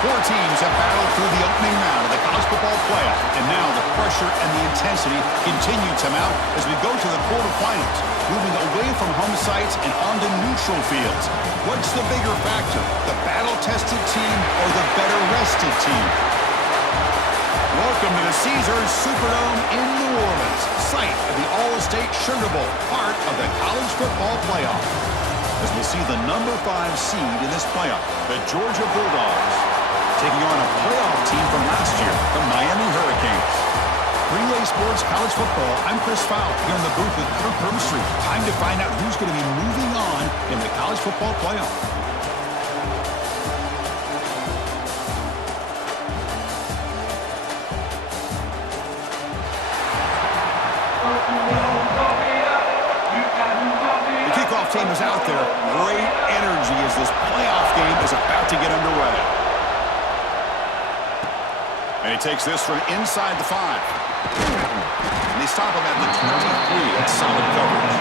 Four teams have battled through the opening round of the college football playoff, and now the pressure and the intensity continue to mount as we go to the quarterfinals, moving away from home sites and onto neutral fields. What's the bigger factor, the battle-tested team or the better-rested team? Welcome to the Caesars Superdome in New Orleans, site of the All-State Sugar Bowl, part of the college football playoff. As we'll see the number 5 seed in this playoff, the Georgia Bulldogs, taking on a playoff team from last year, the Miami Hurricanes. Relay Sports College Football, I'm Chris Fowl, here in the booth with Kirk Herbstreit. Time to find out who's going to be moving on in the college football playoff. The kickoff team is out there. Great energy as this playoff game is about to get underway. And he takes this from inside the 5. And they stop him at the 23. That's solid coverage.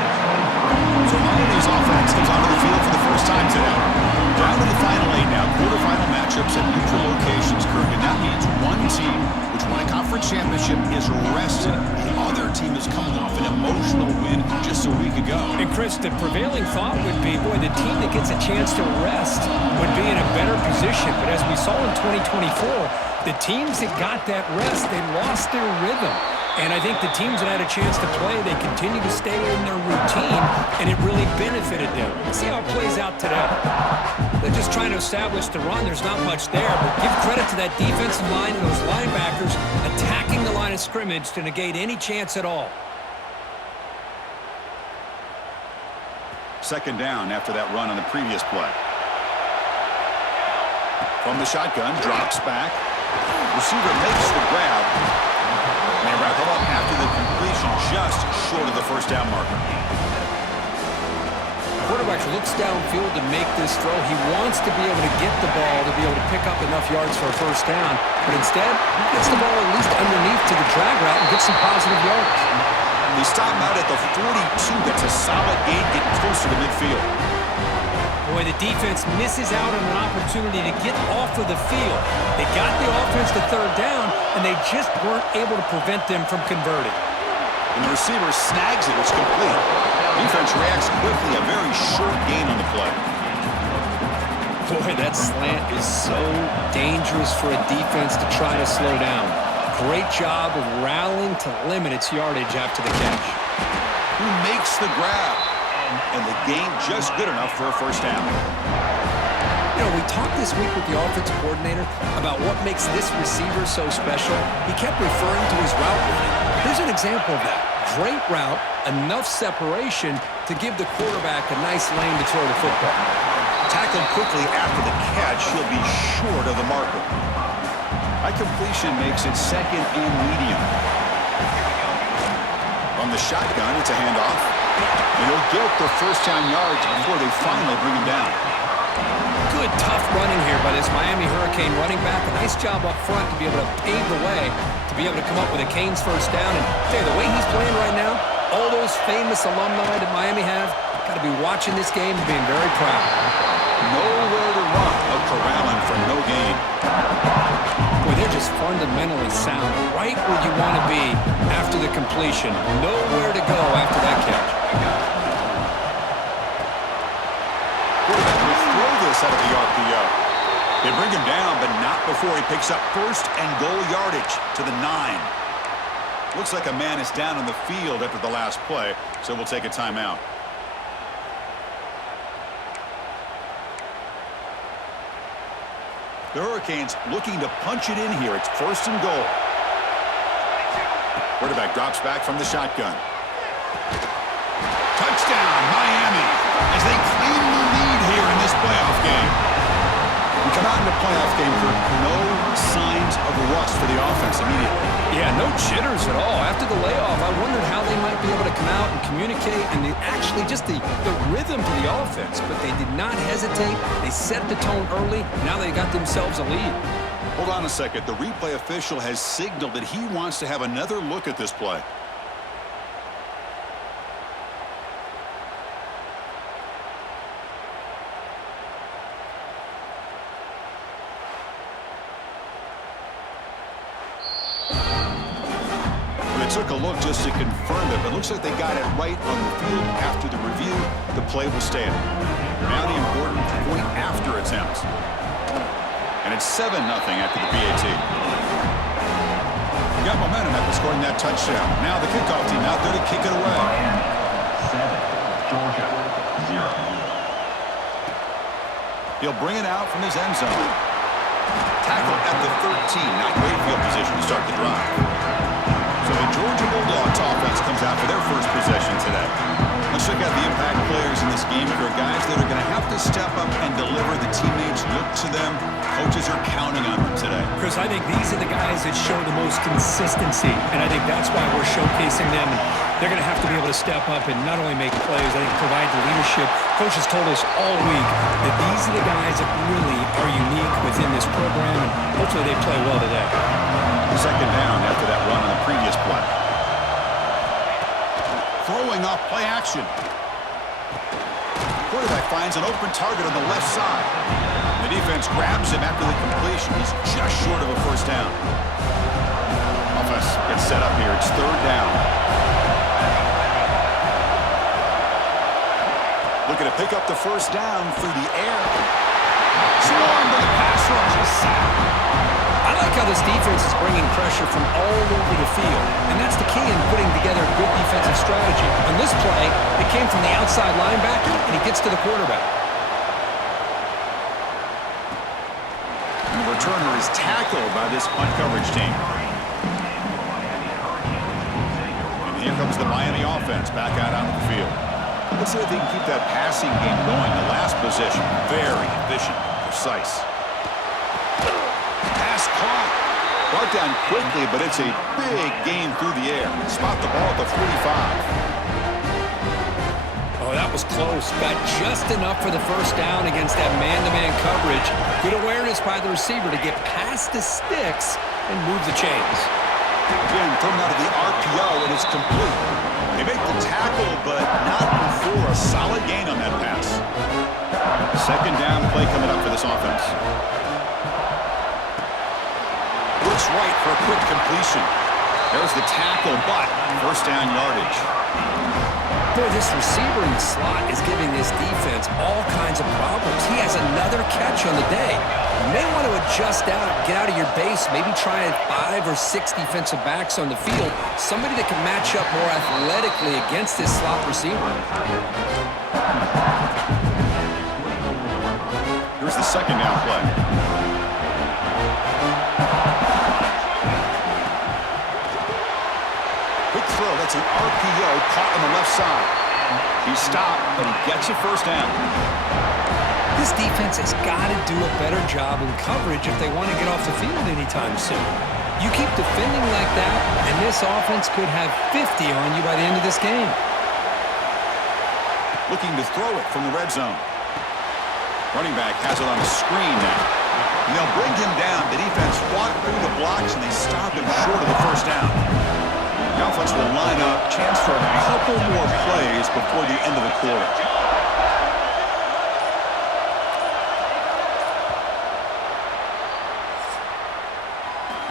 So Miami's offense comes onto the field for the first time today. Down to the final 8 now. Quarterfinal matchups at neutral locations, Kirk. And that means one team, which won a conference championship, is rested. The other team is coming off an emotional win just a week ago. And Chris, the prevailing thought would be, boy, the team that gets a chance to rest would be in a better position. But as we saw in 2024, the teams that got that rest, they lost their rhythm. And I think the teams that had a chance to play, they continue to stay in their routine, and it really benefited them. Let's see how it plays out today. They're just trying to establish the run. There's not much there, but give credit to that defensive line and those linebackers attacking the line of scrimmage to negate any chance at all. Second down after that run on the previous play. From the shotgun, drops back. Receiver makes the grab. And they wrap him up after the completion, just short of the first down marker. Quarterback looks downfield to make this throw. He wants to be able to get the ball to be able to pick up enough yards for a first down. But instead, he gets the ball at least underneath to the drag route and gets some positive yards. They stop him out at the 42. That's a solid gain, getting closer to midfield. Boy, the defense misses out on an opportunity to get off of the field. They got the offense to third down, and they just weren't able to prevent them from converting. And the receiver snags it. It's complete. Defense reacts quickly. A very short gain on the play. Boy, that slant is so dangerous for a defense to try to slow down. Great job of rallying to limit its yardage after the catch. Who makes the grab? And the gain just good enough for a first down. You know, we talked this week with the offensive coordinator about what makes this receiver so special. He kept referring to his route running. Here's an example of that. Great route, enough separation to give the quarterback a nice lane to throw the football. Tackled quickly after the catch, he'll be short of the marker. That completion makes it second and medium. From the shotgun, it's a handoff. And he'll get the first down yards before they finally bring him down. Good, tough running here by this Miami Hurricane running back. A nice job up front to be able to pave the way, to be able to come up with a Canes first down. And tell you, the way he's playing right now, all those famous alumni that Miami have, got to be watching this game and being very proud. Nowhere to run. Corralling for no gain. Boy, they're just fundamentally sound. Right where you want to be after the completion. Nowhere to go after that catch. Quarterback will throw this out of the RPO. They bring him down, but not before he picks up first and goal yardage to the 9. Looks like a man is down on the field after the last play, so we'll take a timeout. The Hurricanes looking to punch it in here. It's first and goal. Quarterback drops back from the shotgun. Touchdown, Miami, as they claim the lead here in this playoff game. We come out in the playoff game for no signs of rust for the offense immediately. Yeah, no jitters at all. After the layoff, I wondered how they might be able to come out and communicate and actually just the rhythm to the offense. But they did not hesitate. They set the tone early. Now they got themselves a lead. Hold on a second. The replay official has signaled that he wants to have another look at this play. took a look just to confirm it, but looks like they got it right on the field after the review. The play will stand. Now the important point after attempt. And it's 7-0 after the PAT. Got momentum after scoring that touchdown. Now the kickoff team out there to kick it away. 7, Georgia, 0. He'll bring it out from his end zone. Tackle at the 13, not great field position to start the drive. So the Georgia Bulldogs offense comes out for their first possession today. Let's check out the impact players in this game. There are guys that are going to have to step up and deliver. The teammates look to them. Coaches are counting on them today. Chris, I think these are the guys that show the most consistency, and I think that's why we're showcasing them. They're going to have to be able to step up and not only make plays, I think provide the leadership. Coaches told us all week that these are the guys that really are unique within this program, and hopefully they play well today. Second down after that run on the previous play. Throwing off play action. Quarterback finds an open target on the left side. The defense grabs him after the completion. He's just short of a first down. Offense gets set up here. It's third down. Looking to pick up the first down through the air. Swarmed by the pass rush. A sack. I like how this defense is bringing pressure from all over the field, and that's the key in putting together a good defensive strategy. On this play, it came from the outside linebacker, and he gets to the quarterback. And the returner is tackled by this punt coverage team. And here comes the Miami offense back out onto the field. Let's see if they can keep that passing game going. The last possession, very efficient, precise. Pass caught. Brought down quickly, but it's a big gain through the air. Spot the ball at the 45. Oh, that was close. Got just enough for the first down against that man-to-man coverage. Good awareness by the receiver to get past the sticks and move the chains. Again, thrown out of the RPO, and it's complete. They make the tackle, but not before a solid gain on that pass. Second down play coming up for this offense. Looks right for a quick completion. There's the tackle, but first down yardage. Boy, this receiver in the slot is giving this defense all kinds of problems. He has another catch on the day. You may want to adjust out, get out of your base, maybe try 5 or 6 defensive backs on the field, somebody that can match up more athletically against this slot receiver. Here's the second down play. Quick throw, that's an RPO caught on the left side. He stopped, but he gets a first down. This defense has got to do a better job in coverage if they want to get off the field anytime soon. You keep defending like that, and this offense could have 50 on you by the end of this game. Looking to throw it from the red zone. Running back has it on a screen now. And they'll bring him down. The defense fought through the blocks, and they stop him short of the first down. The offense will line up, chance for a couple more plays before the end of the quarter.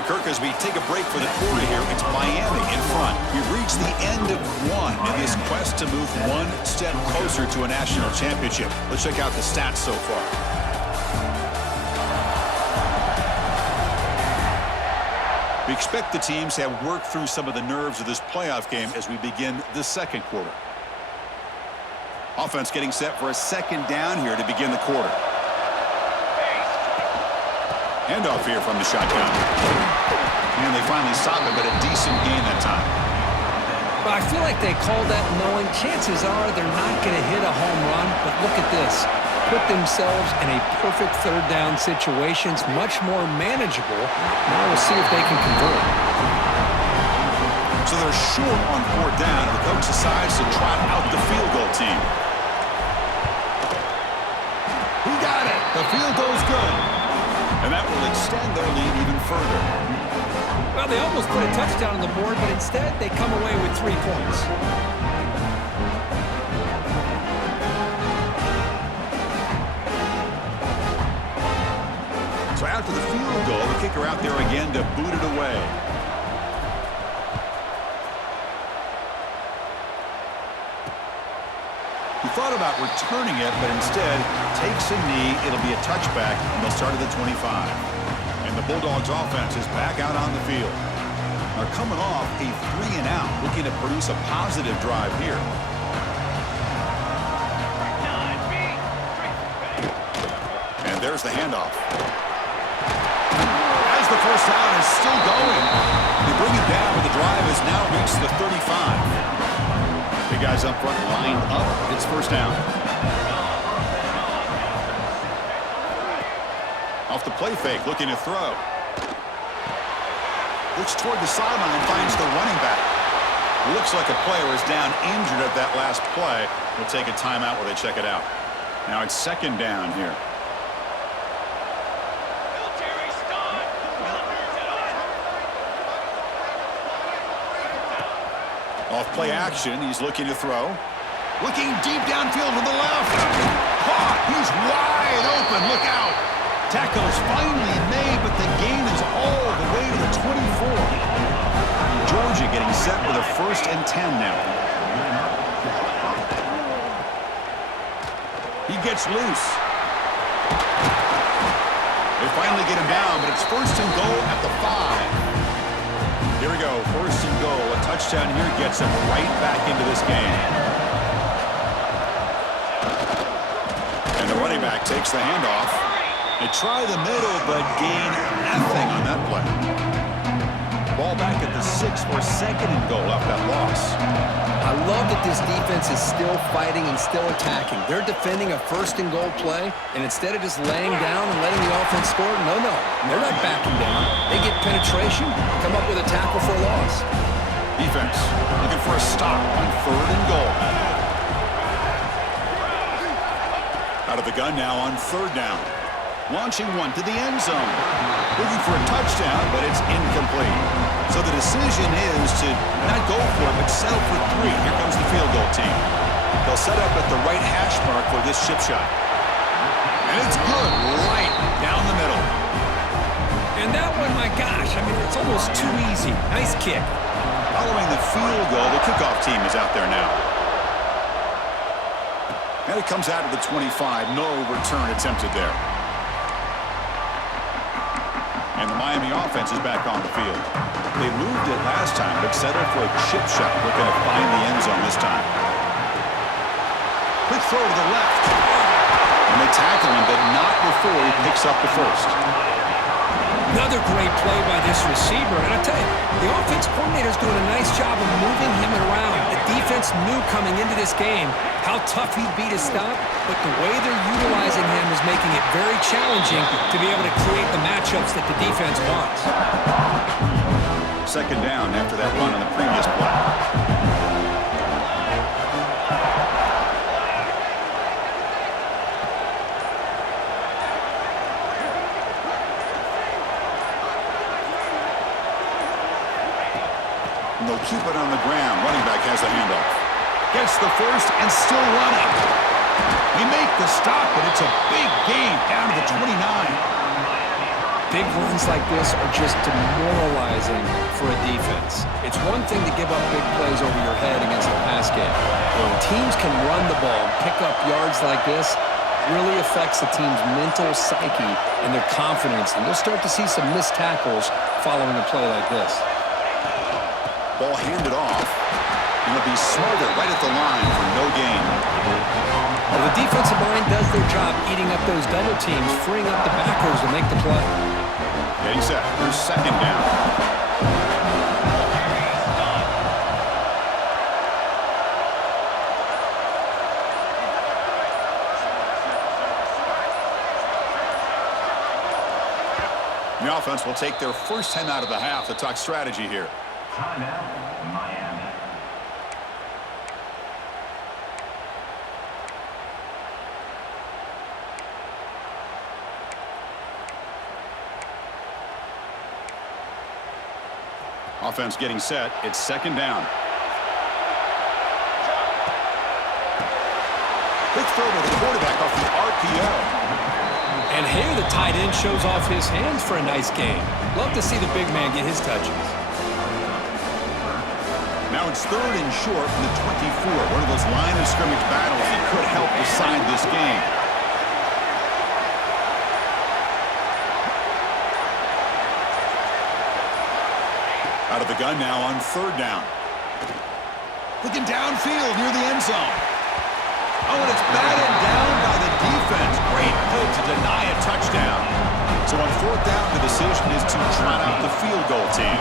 Kirk, as we take a break for the quarter here, it's Miami in front. We've reached the end of one in this quest to move one step closer to a national championship. Let's check out the stats so far. We expect the teams to have worked through some of the nerves of this playoff game as we begin the second quarter. Offense getting set for a second down here to begin the quarter. Handoff here from the shotgun. And they finally stop it, but a decent gain that time. But I feel like they called that knowing chances are they're not going to hit a home run. But look at this. Put themselves in a perfect third down situation. It's much more manageable. Now we'll see if they can convert. So they're short on fourth down, and the coach decides to trot out the field goal team. He got it. The field goal's good. And that will extend their lead even further. Well, they almost put a touchdown on the board, but instead they come away with 3 points. So after the field goal, the kicker out there again to boot it away. He thought about returning it, but instead takes a knee. It'll be a touchback, and they'll start at the 25. And the Bulldogs offense is back out on the field. They're coming off a 3-and-out, looking to produce a positive drive here. And there's the handoff. As the first down is still going, they bring it down, but the drive has now reached the 35. Big guys up front lined up. It's first down. Off the play fake, looking to throw. Looks toward the sideline, finds the running back. Looks like a player is down injured at that last play. We'll take a timeout while they check it out. Now it's second down here. Off play action, he's looking to throw. Looking deep downfield to the left. Caught, he's wide open, look out. Tackle is finally made, but the gain is all the way to the 24. Georgia getting set with a 1st and 10 now. He gets loose. They finally get him down, but it's 1st and goal at the 5. Here we go, 1st and goal. A touchdown here gets him right back into this game. And the running back takes the handoff. They try the middle, but gain nothing on that play. Ball back at the 6 for 2nd and goal off that loss. I love that this defense is still fighting and still attacking. They're defending a 1st and goal play, and instead of just laying down and letting the offense score, no, they're not backing down. They get penetration, come up with a tackle for a loss. Defense looking for a stop on 3rd and goal. Out of the gun now on 3rd down. Launching one to the end zone. Looking for a touchdown, but it's incomplete. So the decision is to not go for it, but settle for 3. Here comes the field goal team. They'll set up at the right hash mark for this chip shot. And it's good, right down the middle. And that one, my gosh, I mean, it's almost too easy. Nice kick. Following the field goal, the kickoff team is out there now. And it comes out of the 25. No return attempted there. And the Miami offense is back on the field. They moved it last time, but settled for a chip shot, looking to find the end zone this time. Quick throw to the left. And they tackle him, but not before he picks up the 1st. Another great play by this receiver. And I tell you, the offense coordinator's doing a nice job of moving him around. The defense knew coming into this game how tough he'd be to stop, but the way they're utilizing him is making it very challenging to be able to create the matchups that the defense wants. Second down after that run on the previous play. And they'll keep it on the ground. Running back has the handoff. Gets the 1st and still running. They make the stop, but it's a big gain down to the 29. Big runs like this are just demoralizing for a defense. It's one thing to give up big plays over your head against the pass game. When teams can run the ball and pick up yards like this, really affects the team's mental psyche and their confidence. And you'll start to see some missed tackles following a play like this. Ball handed off. And it'll be Smarter right at the line for no gain. Well, the defensive line does their job eating up those double teams, freeing up the backers to make the play. Getting set. Here's 2nd down. The offense will take their 1st time out of the half to talk strategy here. Timeout, Miami. Offense getting set. It's 2nd down. Quick throw to the quarterback off the RPO. And here the tight end shows off his hands for a nice game. Love to see the big man get his touches. Now it's 3rd and short from the 24. One of those line of scrimmage battles that could help decide this game. Out of the gun now on 3rd down. Looking downfield near the end zone. Oh, and it's batted down by the defense. Great play to deny a touchdown. So on 4th down, the decision is to trot out the field goal team.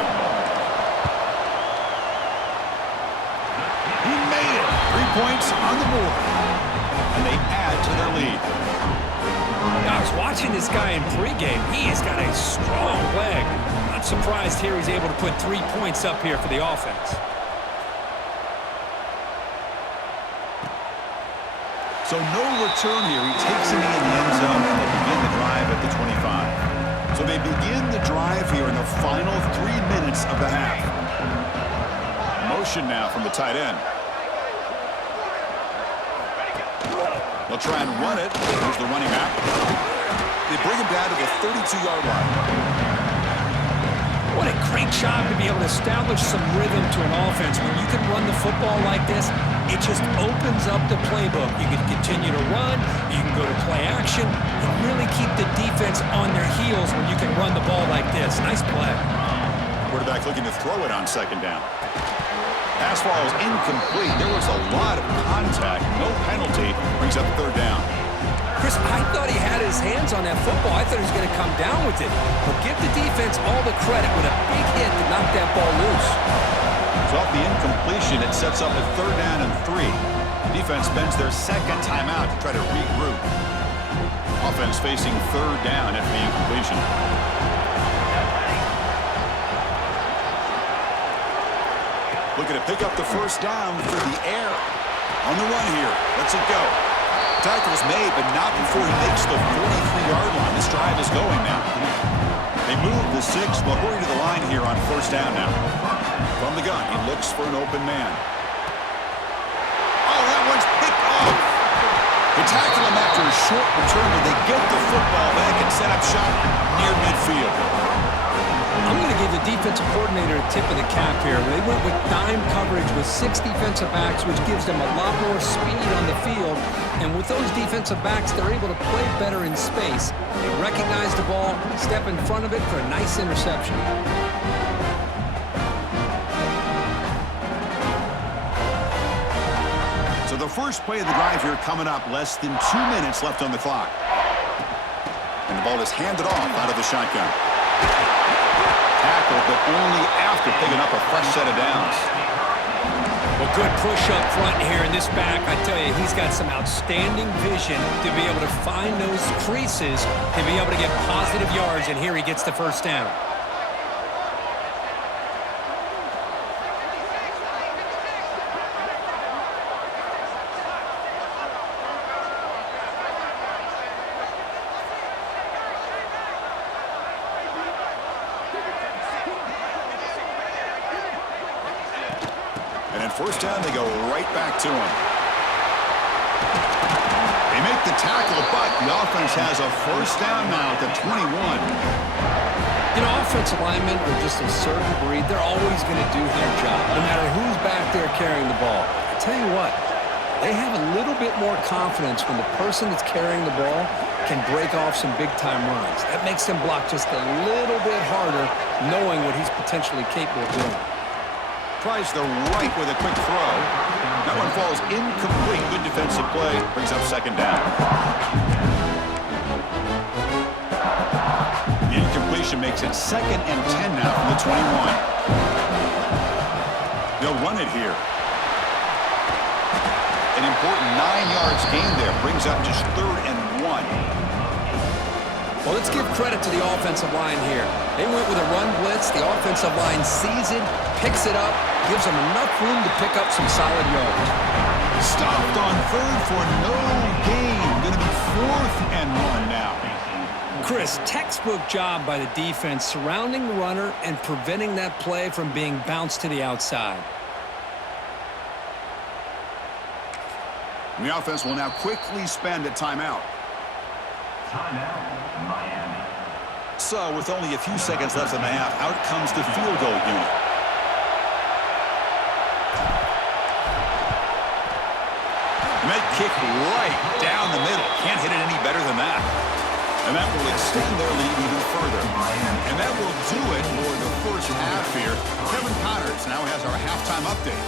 He made it. 3 points on the board. And they add to their lead. I was watching this guy in pregame. He has got a strong leg. Not surprised here he's able to put 3 points up here for the offense. So no return here. He takes it in the end zone, and they begin the drive at the 25. So they begin the drive here in the final 3 minutes of the half. Motion now from the tight end. They'll try and run it. Here's the running back. They bring him down to the 32-yard line. What a great job to be able to establish some rhythm to an offense. When you can run the football like this, it just opens up the playbook. You can continue to run, you can go to play action, and really keep the defense on their heels when you can run the ball like this. Nice play. Quarterback looking to throw it on 2nd down. Pass ball is incomplete. There was a lot of contact. No penalty. Brings up 3rd down. Chris, I thought he had his hands on that football. I thought he was going to come down with it. But give the defense all the credit with a big hit to knock that ball loose. So off the incompletion, it sets up a 3rd down and 3. Defense spends their 2nd timeout to try to regroup. Offense facing 3rd down after the incompletion. Looking to pick up the 1st down through the air. On the run here. Lets it go. Tackle's made, but not before he makes the 43-yard line. This drive is going now. They move the 6. They'll hurry to the line here on 1st down now. From the gun, he looks for an open man. Oh, that one's picked off. They tackle him after a short return, but they get the football back and set up shop near midfield. I'm going to give the defensive coordinator a tip of the cap here. They went with dime coverage with 6 defensive backs, which gives them a lot more speed on the field. And with those defensive backs, they're able to play better in space. They recognize the ball, step in front of it for a nice interception. So the first play of the drive here coming up, less than 2 minutes left on the clock. And the ball is handed off out of the shotgun. Tackle, but only after picking up a fresh set of downs. Well, good push up front here in this back. I tell you, he's got some outstanding vision to be able to find those creases, to be able to get positive yards, and here he gets the 1st down. And at 1st down, they go right back to him. They make the tackle, but the offense has a 1st down now at the 21. You know, offensive linemen are just a certain breed. They're always going to do their job, no matter who's back there carrying the ball. I tell you what, they have a little bit more confidence when the person that's carrying the ball can break off some big-time runs. That makes them block just a little bit harder, knowing what he's potentially capable of doing. Tries the right with a quick throw. That one falls incomplete. Good defensive play. Brings up 2nd down. The incompletion makes it 2nd and 10 now from the 21. They'll run it here. An important 9 yards gain there. Brings up just 3rd and 1. Well, let's give credit to the offensive line here. They went with a run blitz. The offensive line sees it, picks it up, gives them enough room to pick up some solid yards. Stopped on 3rd for no gain. Going to be 4th and 1 now. Chris, textbook job by the defense surrounding the runner and preventing that play from being bounced to the outside. The offense will now quickly spend a timeout. Timeout, Miami. So, with only a few seconds left in the half, out comes the field goal unit. That kick right down the middle. Can't hit it any better than that. And that will extend their lead even further. And that will do it for the first half here. Kevin Connors now has our halftime update.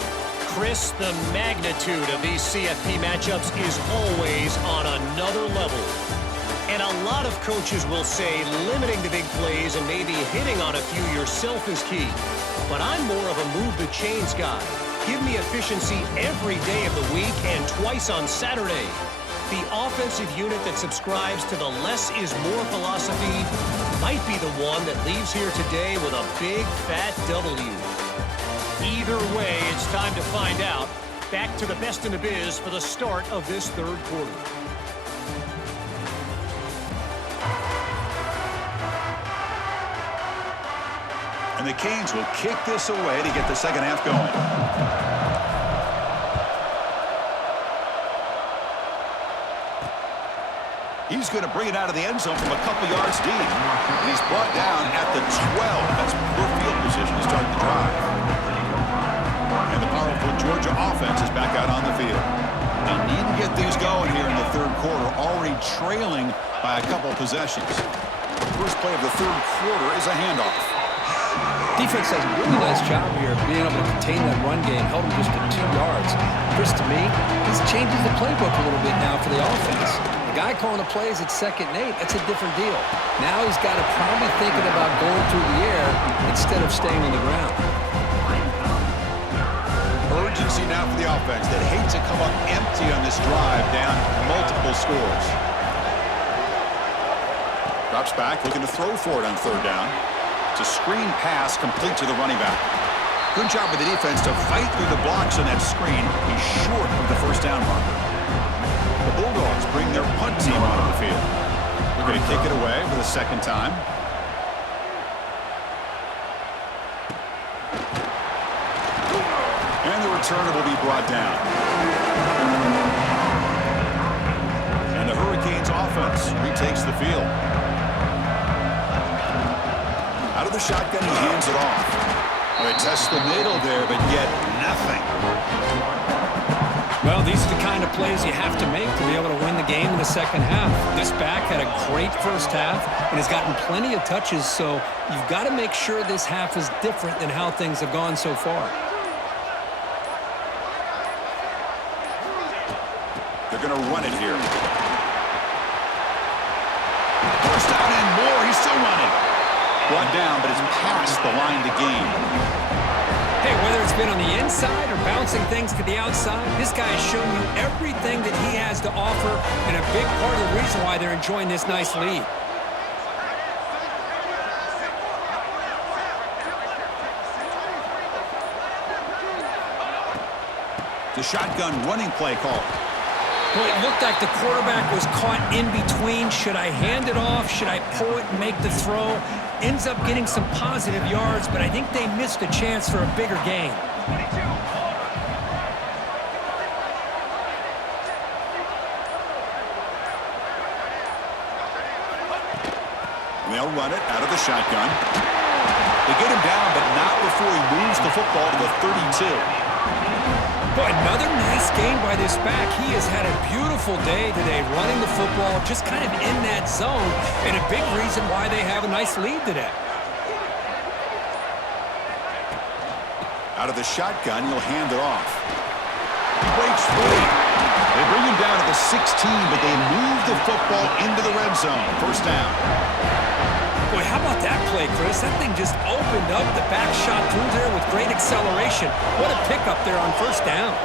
Chris, the magnitude of these CFP matchups is always on another level. And a lot of coaches will say limiting the big plays and maybe hitting on a few yourself is key. But I'm more of a move the chains guy. Give me efficiency every day of the week and twice on Saturday. The offensive unit that subscribes to the less is more philosophy might be the one that leaves here today with a big fat W. Either way, it's time to find out. Back to the best in the biz for the start of this third quarter. And the Canes will kick this away to get the second half going. He's going to bring it out of the end zone from a couple yards deep. And he's brought down at the 12. That's poor field position to start the drive. And the powerful Georgia offense is back out on the field. They need to get things going here in the third quarter, already trailing by a couple possessions. First play of the third quarter is a handoff. Defense does a really nice job here of being able to contain that run game, held him just to 2 yards. Chris, to me, this changes the playbook a little bit now for the offense. The guy calling the plays at 2nd and 8, that's a different deal. Now he's got to probably thinking about going through the air instead of staying on the ground. Urgency now for the offense that hates to come up empty on this drive, down multiple scores. Drops back, looking to throw for it on third down. It's a screen pass complete to the running back. Good job with the defense to fight through the blocks on that screen. He's short of the first down marker. The Bulldogs bring their punt team onto the field. They're going to kick it away for the second time. And the returner will be brought down. And the Hurricanes offense retakes the field. Out of the shotgun, he hands it off. They test the middle there, but yet nothing. Well, these are the kind of plays you have to make to be able to win the game in the second half. This back had a great first half and has gotten plenty of touches, so you've got to make sure this half is different than how things have gone so far. They're going to run it here. First down and more. He's still running. Brought down, but it's past the line to gain. Hey, whether it's been on the inside or bouncing things to the outside, this guy has shown you everything that he has to offer, and a big part of the reason why they're enjoying this nice lead. The shotgun running play call. Boy, it looked like the quarterback was caught in between. Should I hand it off? Should I pull it and make the throw? Ends up getting some positive yards, but I think they missed a chance for a bigger gain. And they'll run it out of the shotgun. They get him down, but not before he moves the football to the 32. Boy, another nice game by this back. He has had a beautiful day today running the football, just kind of in that zone, and a big reason why they have a nice lead today. Out of the shotgun, he'll hand it off. He breaks free. They bring him down to the 16, but they move the football into the red zone. First down. Boy, how about that play, Chris? That thing just opened up. The back shot through there with great acceleration. What a pickup there on first down.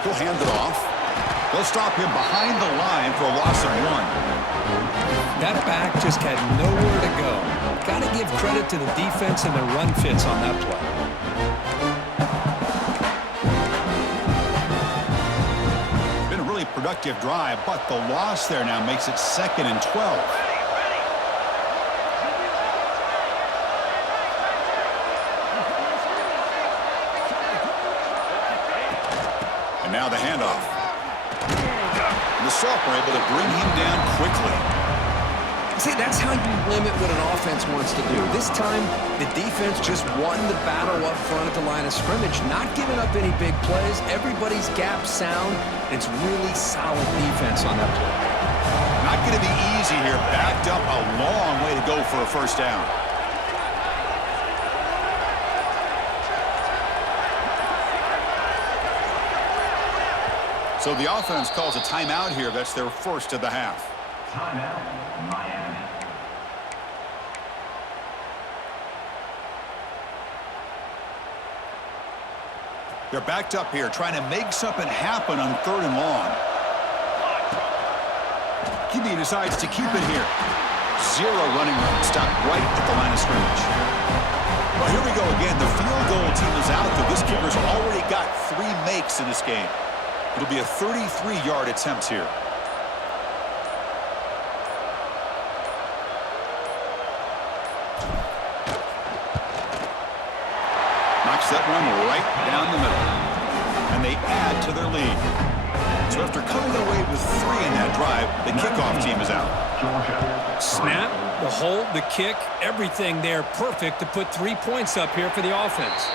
He'll hand it off. They'll stop him behind the line for a loss of 1. That back just had nowhere to go. Got to give credit to the defense and their run fits on that play. Been a really productive drive, but the loss there now makes it 2nd and 12. And now the handoff. And the sophomore able to bring him down quickly. See, that's how you limit what an offense wants to do. This time, the defense just won the battle up front at the line of scrimmage, not giving up any big plays. Everybody's gap sound. It's really solid defense on that play. Not going to be easy here. Backed up a long way to go for a first down. So the offense calls a timeout here. That's their first of the half. Timeout, Miami. They're backed up here, trying to make something happen on 3rd and long. QB decides to keep it here. 0 running room, stopped right at the line of scrimmage. Well, here we go again. The field goal team is out there. This kicker's already got 3 makes in this game. It'll be a 33-yard attempt here. Knocks that one right down the middle. And they add to their lead. So after coming away with 3 in that drive, the kickoff team is out. Snap, the hold, the kick, everything there perfect to put 3 points up here for the offense.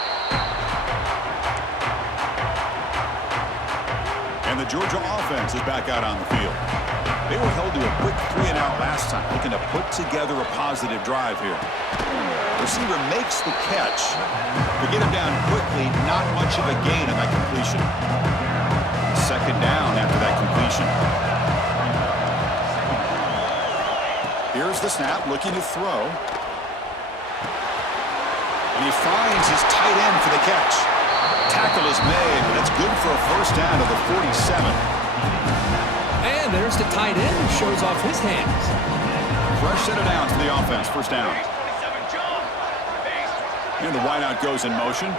And the Georgia offense is back out on the field. They were held to a quick 3-and-out last time, looking to put together a positive drive here. Receiver makes the catch. They get him down quickly, not much of a gain on that completion. 2nd down after that completion. Here's the snap, looking to throw. And he finds his tight end for the catch. Tackle is made, but that's good for a first down to the 47. And there's the tight end who shows off his hands. Fresh set of downs for the offense, first down. And the wideout goes in motion.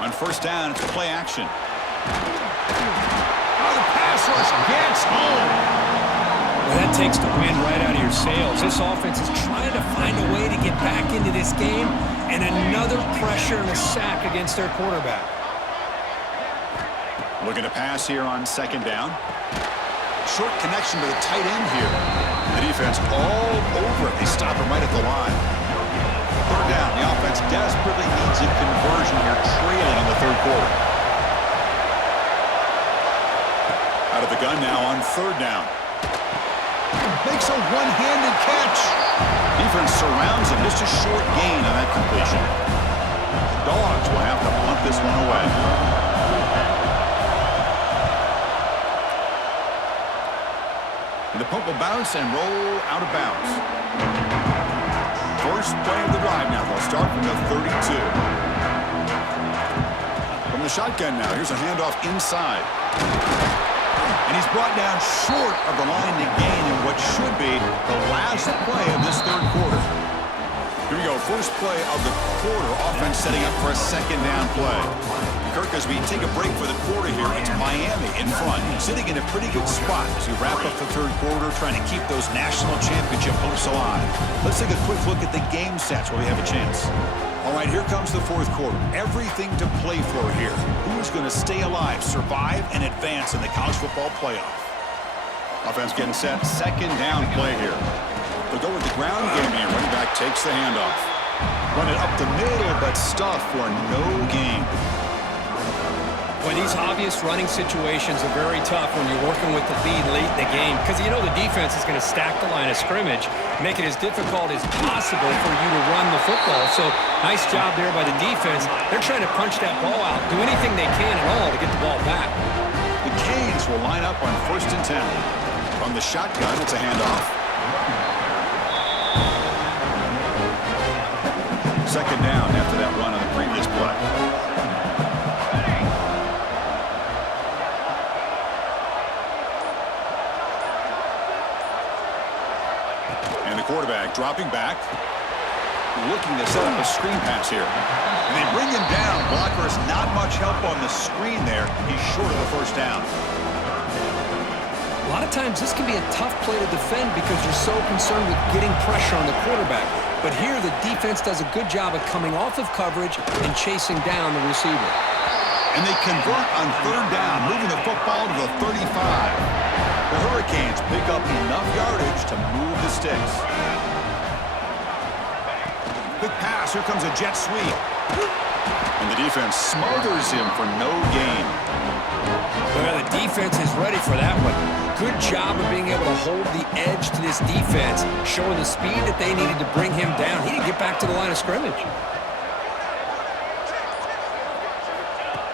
On first down, it's play action. Oh, the pass rush gets home. Well, that takes the wind right out of your sails. This offense is trying to find a way to get back into this game, and another pressure and a sack against their quarterback. Looking to pass here on 2nd down. Short connection to the tight end here. The defense all over it. They stop him right at the line. 3rd down. The offense desperately needs a conversion here, trailing in the 3rd quarter. Out of the gun now on 3rd down. Makes a one-handed catch. Defense surrounds him. Just a short gain on that completion. The Dogs will have to punt this one away. And the punt will bounce and roll out of bounds. First play of the drive now. They'll start from the 32. From the shotgun now. Here's a handoff inside. And he's brought down short of the line to gain in what should be the last play of this 3rd quarter. Here we go. First play of the quarter. Offense setting up for a 2nd down play. Kirk, as we take a break for the quarter here, it's Miami in front, sitting in a pretty good spot as we wrap up the 3rd quarter, trying to keep those national championship hopes alive. Let's take a quick look at the game stats while we have a chance. All right, here comes the 4th quarter. Everything to play for here. Who's going to stay alive, survive, and advance in the college football playoff? Offense getting set. 2nd down play here. They'll go with the ground game here. Running back takes the handoff. Run it up the middle, but stuff for no gain. Boy, these obvious running situations are very tough when you're working with the lead late in the game, because you know the defense is going to stack the line of scrimmage, make it as difficult as possible for you to run the football. So nice job there by the defense. They're trying to punch that ball out, do anything they can at all to get the ball back. The Canes will line up on 1st and 10. From the shotgun, it's a handoff. 2nd down after that run on the previous play. And the quarterback dropping back, looking to set up a screen pass here. And they bring him down. Blocker has not much help on the screen there. He's short of the first down. A lot of times this can be a tough play to defend because you're so concerned with getting pressure on the quarterback. But here the defense does a good job of coming off of coverage and chasing down the receiver. And they convert on 3rd down, moving the football to the 35. The Hurricanes pick up enough yardage to move the sticks. Quick pass. Here comes a jet sweep. And the defense smothers him for no gain. Well, the defense is ready for that one. Good job of being able to hold the edge to this defense, showing the speed that they needed to bring him down. He didn't get back to the line of scrimmage.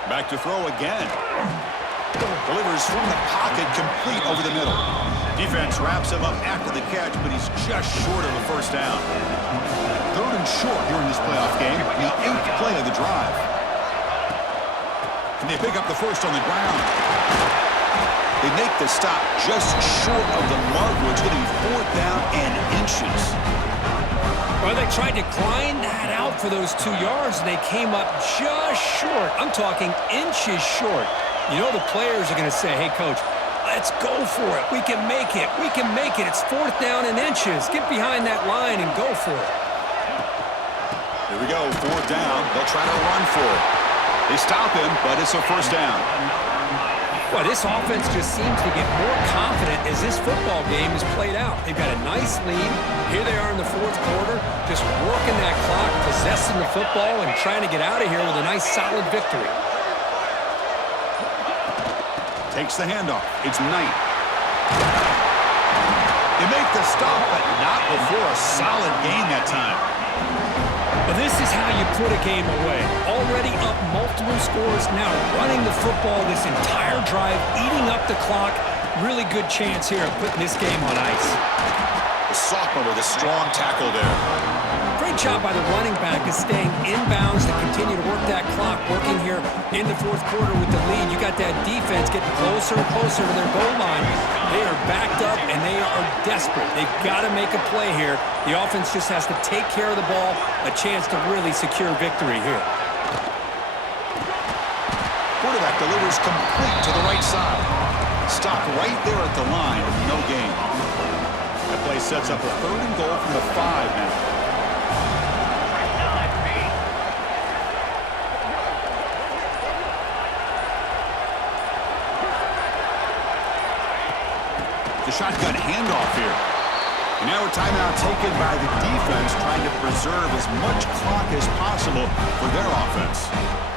Back to throw again. Delivers from the pocket, complete over the middle. Defense wraps him up after the catch, but he's just short of a first down. 3rd and short here in this playoff game, the 8th play of the drive. And they pick up the first on the ground. They make the stop just short of the mark, which is going to be 4th down and inches. Well, they tried to grind that out for those 2 yards, and they came up just short. I'm talking inches short. You know the players are going to say, hey, Coach, let's go for it. We can make it. We can make it. It's 4th down and inches. Get behind that line and go for it. Here we go, 4th down. They'll try to run for it. They stop him, but it's a first down. Well, this offense just seems to get more confident as this football game is played out. They've got a nice lead. Here they are in the 4th quarter, just working that clock, possessing the football, and trying to get out of here with a nice, solid victory. Takes the handoff. It's Knight. They make the stop, but not before a solid gain that time. Well, this is how you put a game away. Already up multiple scores, now running the football this entire drive, eating up the clock. Really good chance here of putting this game on ice. The sophomore with a strong tackle there. Great job by the running back of staying inbounds to continue to work that clock, working here in the 4th quarter with the lead. You got that defense getting closer and closer to their goal line. They are backed up, and they are desperate. They've got to make a play here. The offense just has to take care of the ball, a chance to really secure victory here. Quarterback delivers complete to the right side. Stopped right there at the line, no gain. That play sets up a 3rd and goal from the 5 now. The shotgun handoff here. And now a timeout taken by the defense, trying to preserve as much clock as possible for their offense.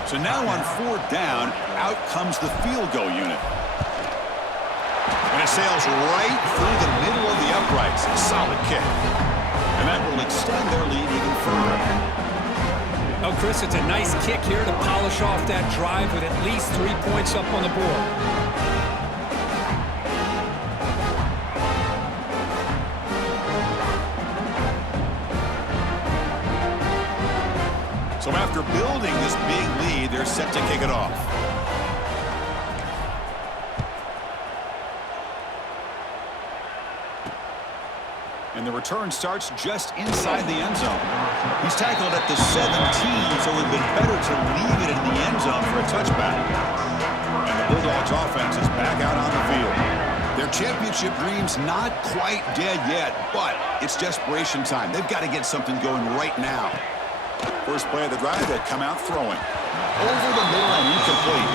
So now on 4th down, out comes the field goal unit. And it sails right through the middle of the uprights. A solid kick. And that will extend their lead even further. Oh, Chris, it's a nice kick here to polish off that drive with at least 3 points up on the board. So after building this big lead, they're set to kick it off. And the return starts just inside the end zone. He's tackled at the 17, so it would have been better to leave it in the end zone for a touchback. And the Bulldogs offense is back out on the field. Their championship dream's not quite dead yet, but it's desperation time. They've got to get something going right now. First play of the drive, they come out throwing. Over the middle and incomplete.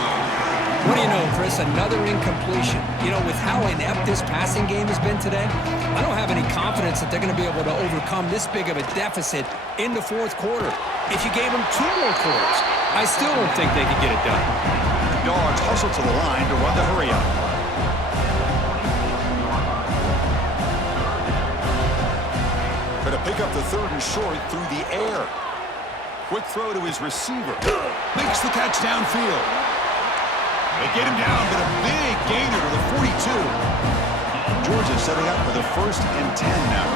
What do you know, Chris? Another incompletion. You know, with how inept this passing game has been today, I don't have any confidence that they're going to be able to overcome this big of a deficit in the 4th quarter. If you gave them 2 more quarters, I still don't think they could get it done. The Dogs hustle to the line to run the hurry-up. Going to pick up the 3rd and short through the air. Quick throw to his receiver. Makes the catch downfield. They get him down, but a big gainer to the 42. Georgia setting up for the 1st and 10 now.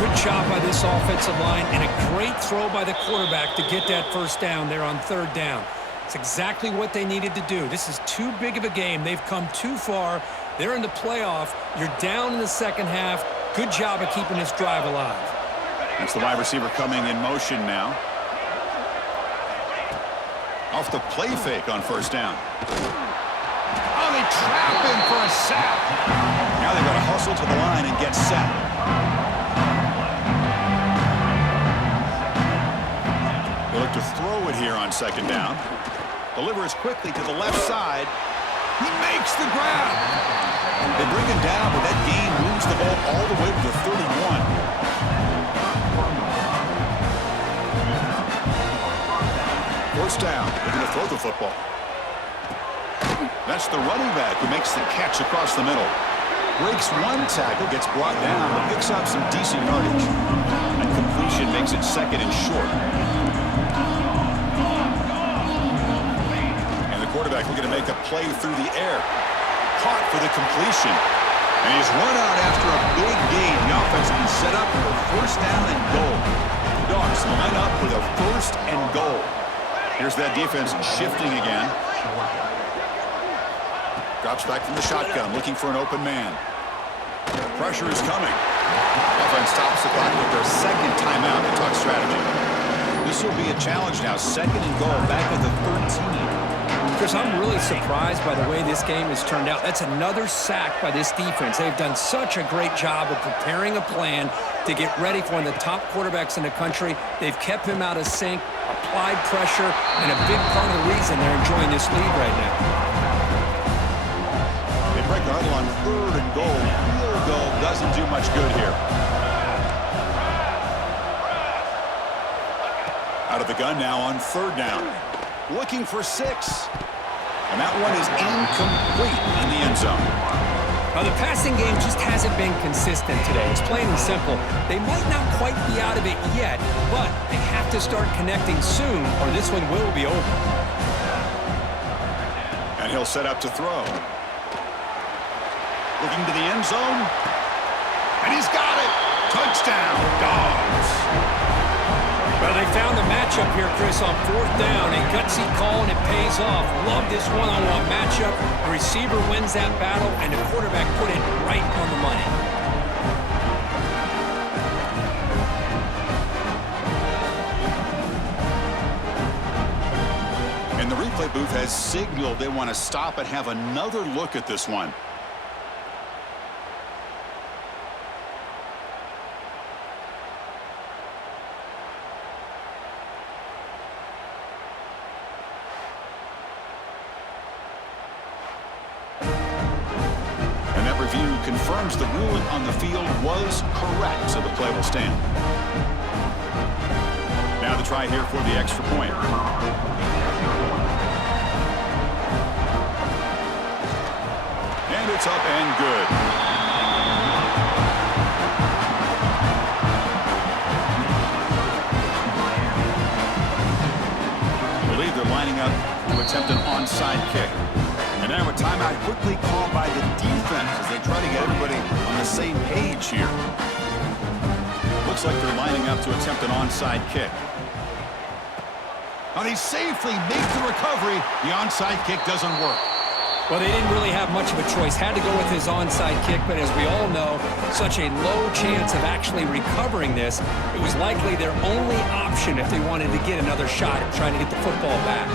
Good job by this offensive line, and a great throw by the quarterback to get that first down there on 3rd down. It's exactly what they needed to do. This is too big of a game. They've come too far. They're in the playoff. You're down in the second half. Good job of keeping this drive alive. That's the wide receiver coming in motion now. Off the play fake on 1st down. Oh, they trap him for a sack. Now they've got to hustle to the line and get set. They look to throw it here on 2nd down. Delivers quickly to the left side. He makes the grab. They bring him down, but that gain moves the ball all the way to the 31. First down. They're going to throw the football. That's the running back who makes the catch across the middle. Breaks one tackle, gets brought down, but picks up some decent yardage. And completion makes it second and short. And the quarterback looking to make a play through the air. Caught for the completion. And he's run out after a big gain. The offense will be set up for first down and goal. The Dogs line up with a first and goal. Here's that defense shifting again. Drops back from the shotgun, looking for an open man. Pressure is coming. Offense stops the clock with their second timeout to talk strategy. This will be a challenge now. Second and goal, back at the 13. Chris, I'm really surprised by the way this game has turned out. That's another sack by this defense. They've done such a great job of preparing a plan to get ready for one of the top quarterbacks in the country. They've kept him out of sync, applied pressure, and a big part of the reason they're enjoying this lead right now. They break the huddle on third and goal. Field goal doesn't do much good here. Out of the gun now on third down. Looking for 6. And that one is incomplete in the end zone. Now, the passing game just hasn't been consistent today. It's plain and simple. They might not quite be out of it yet, but they have to start connecting soon or this one will be over. And he'll set up to throw. Looking to the end zone. And he's got it. Touchdown, Dogs. Well, they found the matchup here, Chris, on fourth down. A gutsy call, and it pays off. Love this one-on-one matchup. The receiver wins that battle, and the quarterback put it right on the money. And the replay booth has signaled they want to stop and have another look at this one. Confirms the ruling on the field was correct, so the play will stand. Now the try here for the extra point. And it's up and good. I believe they're lining up to attempt an onside kick. And now a timeout quickly called by the defense as they try to get everybody on the same page here. Looks like they're lining up to attempt an onside kick. Now they safely make the recovery. The onside kick doesn't work. Well, they didn't really have much of a choice. Had to go with his onside kick, but as we all know, such a low chance of actually recovering this. It was likely their only option if they wanted to get another shot at trying to get the football back.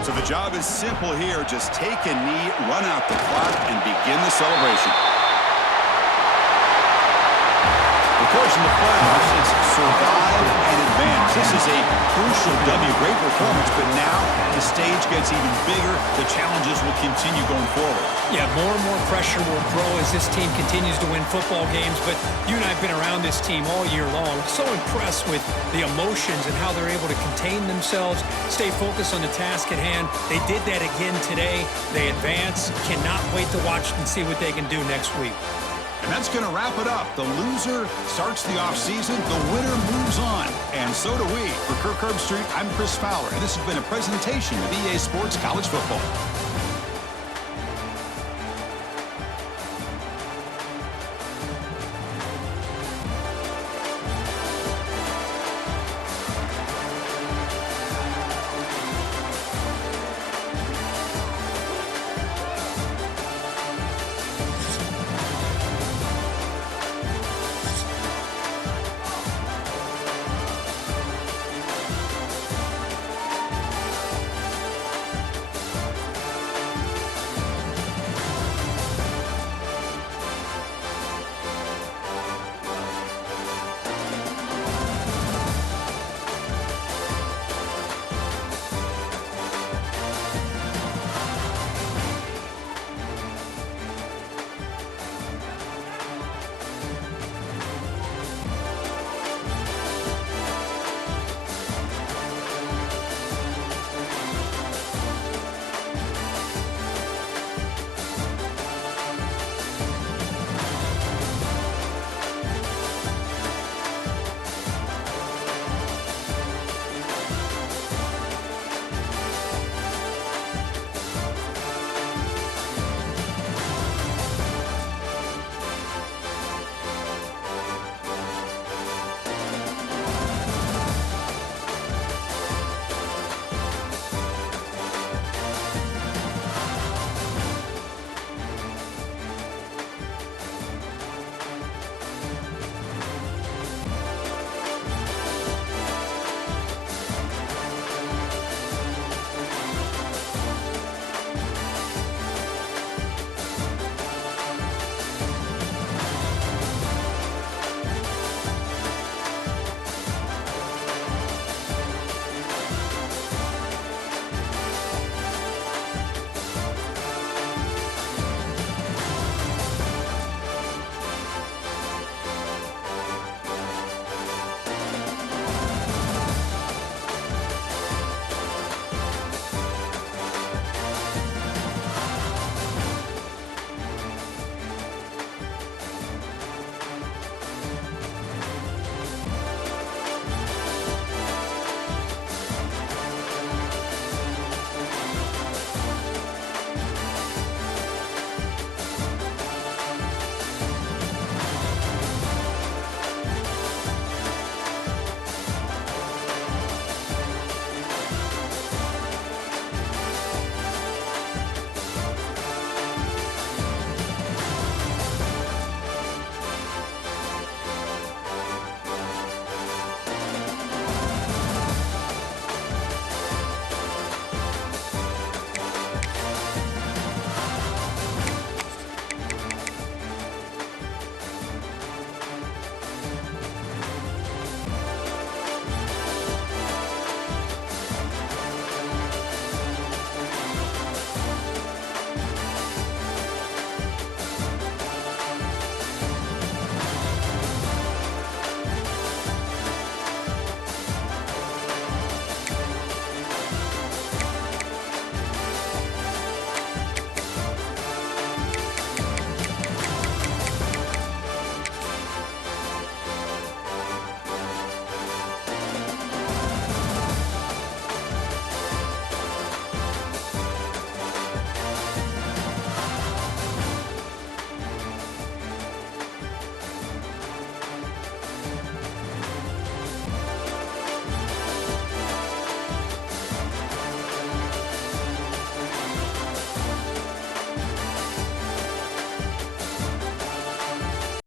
So the job is simple here. Just take a knee, run out the clock, and begin the celebration. Of course, in the playoffs, it's survive and advance. This is a crucial W. Great performance, but now the stage gets even bigger. The challenges will continue going forward. Yeah, more and more pressure will grow as this team continues to win football games, but you and I have been around this team all year long. So impressed with the emotions and how they're able to contain themselves, stay focused on the task at hand. They did that again today. They advance. Cannot wait to watch and see what they can do next week. And that's going to wrap it up. The loser starts the offseason. The winner moves on. And so do we. For Kirk Herbstreit, I'm Chris Fowler, and this has been a presentation of EA Sports College Football.